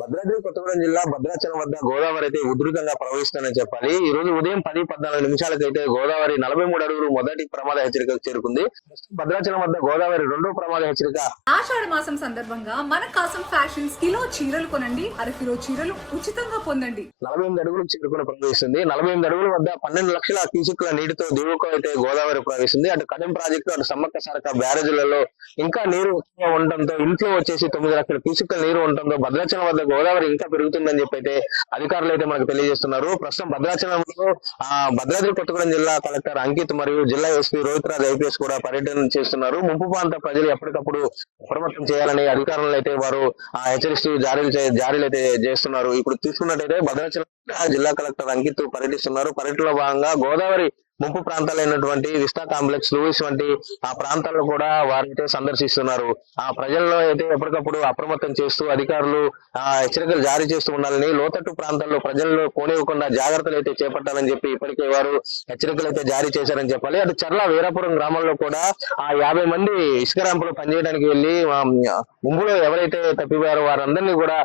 భద్రాద్రి కొత్తగూడెం జిల్లా భద్రాచలం వద్ద గోదావరి అయితే ఉధృతంగా ప్రవహిస్తుందని చెప్పాలి. ఈ రోజు ఉదయం 10:14 గోదావరి 43 అడుగులు మొదటి ప్రమాద హెచ్చరికకు చేరుకుంది. భద్రాచలం వద్ద గోదావరి రెండో ప్రమాద హెచ్చరిక. ఆషాఢ మాసం సందర్భంగా మన కాసం ఫ్యాషన్స్ కిలో చీరలు కొనండి, అరకిలో చీరలు ఉచితంగా పొందండి. 48 అడుగులకు చేరుకుని ప్రవహిస్తుంది. 48 అడుగుల వద్ద 12 లక్షల క్యూసెక్ల నీటితో దిగువకు అయితే గోదావరి ప్రవహిస్తుంది. అటు కడెం ప్రాజెక్టు, అటు సమ్మక్క సారక్క బ్యారేజీలలో ఇంకా నీరు ఎక్కువగా ఉండటంతో ఇంట్లో వచ్చేసి 9 లక్షల క్యూసెక్ల నీరు ఉండటంతో భద్రాచలం వద్ద గోదావరి ఇంకా పెరుగుతుందని చెప్పి అయితే అధికారులు అయితే మనకు తెలియజేస్తున్నారు. ప్రస్తుతం భద్రాచలంలో భద్రాద్రి కొత్తగూడెం జిల్లా కలెక్టర్ అంకిత్ మరియు జిల్లా ఎస్పీ రోహిత్ రాజ్ ఐపీఎస్ కూడా పర్యటన చేస్తున్నారు. ముంపు ప్రాంత ప్రజలు ఎప్పటికప్పుడు అప్రమత్తం చేయాలని అధికారులు అయితే వారు హెచ్చరిస్తూ జారీలు అయితే చేస్తున్నారు. ఇప్పుడు తీసుకున్నట్టయితే భద్రాచలం జిల్లా కలెక్టర్ అంకిత్ పర్యటిస్తున్నారు. పర్యటనలో భాగంగా గోదావరి ముంపు ప్రాంతాలైనటువంటి విస్తా కాంప్లెక్స్, లూయిస్ వంటి ఆ ప్రాంతాల్లో కూడా వారైతే సందర్శిస్తున్నారు. ఆ ప్రజల్లో అయితే ఎప్పటికప్పుడు అప్రమత్తం చేస్తూ అధికారులు హెచ్చరికలు జారీ చేస్తూ ఉండాలని, లోతట్టు ప్రాంతాల్లో ప్రజల్లో పోనివ్వకుండా జాగ్రత్తలు అయితే చేపట్టాలని చెప్పి ఇప్పటికే వారు హెచ్చరికలు అయితే జారీ చేశారని చెప్పాలి. అటు చర్ల వీరాపురం గ్రామంలో కూడా 50 మంది ఇసుక ర్యాంపులు పనిచేయడానికి వెళ్లి ముంపులో ఎవరైతే తప్పిపోయారో వారందరినీ కూడా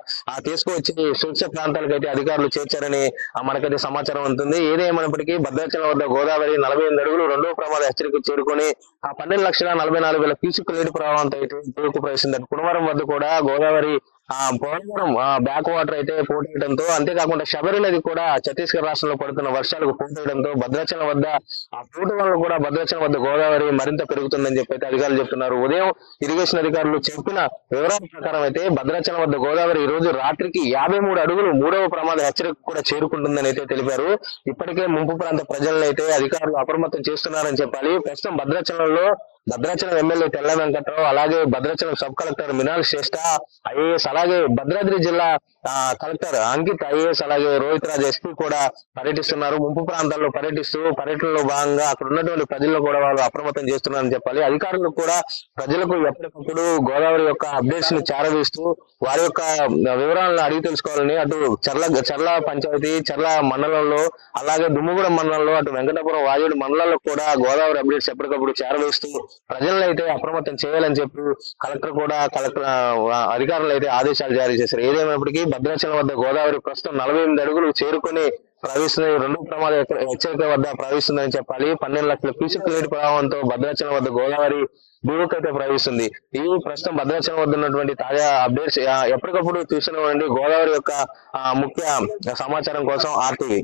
తీసుకువచ్చి సురక్షిత ప్రాంతాలకు అయితే అధికారులు చేర్చారని మనకైతే సమాచారం ఉంటుంది. ఏదేమైనప్పటికీ భద్రాచలం వద్ద గోదావరి 48 అడుగులు రెండో ప్రమాద హెచ్చరిక చేరుకొని 12,44,000 క్యూసెక్ నీటి ప్రవాహంతో అయితే ప్రవేశింది. కుణవరం వద్ద కూడా గోదావరి పోలవరం బ్యాక్ వాటర్ అయితే పోటేయడంతో, అంతేకాకుండా శబరి నది కూడా ఛత్తీస్గఢ్ రాష్ట్రంలో పడుతున్న వర్షాలకు పోటేయడంతో భద్రాచలం వద్ద పోటు వల్ల కూడా భద్రాచలం వద్ద గోదావరి మరింత పెరుగుతుందని చెప్పి అయితే అధికారులు చెప్తున్నారు. ఉదయం ఇరిగేషన్ అధికారులు చెప్పిన వివరాల ప్రకారం అయితే భద్రాచలం వద్ద గోదావరి ఈ రోజు రాత్రికి 53 అడుగులు మూడవ ప్రమాద హెచ్చరిక కూడా చేరుకుంటుందని అయితే తెలిపారు. ఇప్పటికే ముంపు ప్రాంత ప్రజలను అయితే అధికారులు అప్రమత్తం చేస్తున్నారని చెప్పాలి. ప్రస్తుతం భద్రాచలం ఎమ్మెల్యే తెల్ల వెంకట్రావు, అలాగే భద్రాచలం సబ్ కలెక్టర్ మినాల్ శ్రేష్ఠ ఐఏఎస్, అలాగే భద్రాద్రి జిల్లా కలెక్టర్ అంకిత్ ఐఏఎస్, అలాగే రోహిత్ రాజ్ ఎస్పీ కూడా పర్యటిస్తున్నారు. ముంపు ప్రాంతాల్లో పర్యటనలో భాగంగా అక్కడ ఉన్నటువంటి ప్రజలను కూడా వాళ్ళు అప్రమత్తం చేస్తున్నారని చెప్పాలి. అధికారులు కూడా ప్రజలకు ఎప్పటికప్పుడు గోదావరి యొక్క అప్డేట్స్ ని చేరవేస్తూ వారి యొక్క వివరాలను అడిగి తెలుసుకోవాలని, అటు చర్ల పంచాయతీ, చర్ల మండలంలో, అలాగే దుమ్ముగూడెం మండలంలో, అటు వెంకటాపురం వాజేడు మండలాల్లో కూడా గోదావరి అప్డేట్స్ ఎప్పటికప్పుడు చేరవేస్తూ ప్రజలను అయితే అప్రమత్తం చేయాలని చెప్పి కలెక్టర్ అధికారులు అయితే ఆదేశాలు జారీ చేశారు. ఏదేమైనప్పటికీ భద్రాచలం వద్ద గోదావరి ప్రస్తుతం 48 అడుగులు చేరుకొని ప్రవహిస్తున్న రెండో ప్రమాద హెచ్చరిక వద్ద ప్రవహిస్తుందని చెప్పాలి. 12 లక్షల క్యూసెక్ నీటి ప్రవాహంతో భద్రాచలం వద్ద గోదావరి దిగువకైతే ప్రవహిస్తుంది. ఈ ప్రస్తుతం భద్రాచలం వద్ద ఉన్నటువంటి తాజా అప్డేట్స్ ఎప్పటికప్పుడు చూస్తూనే ఉండండి. గోదావరి యొక్క ముఖ్య సమాచారం కోసం RTV.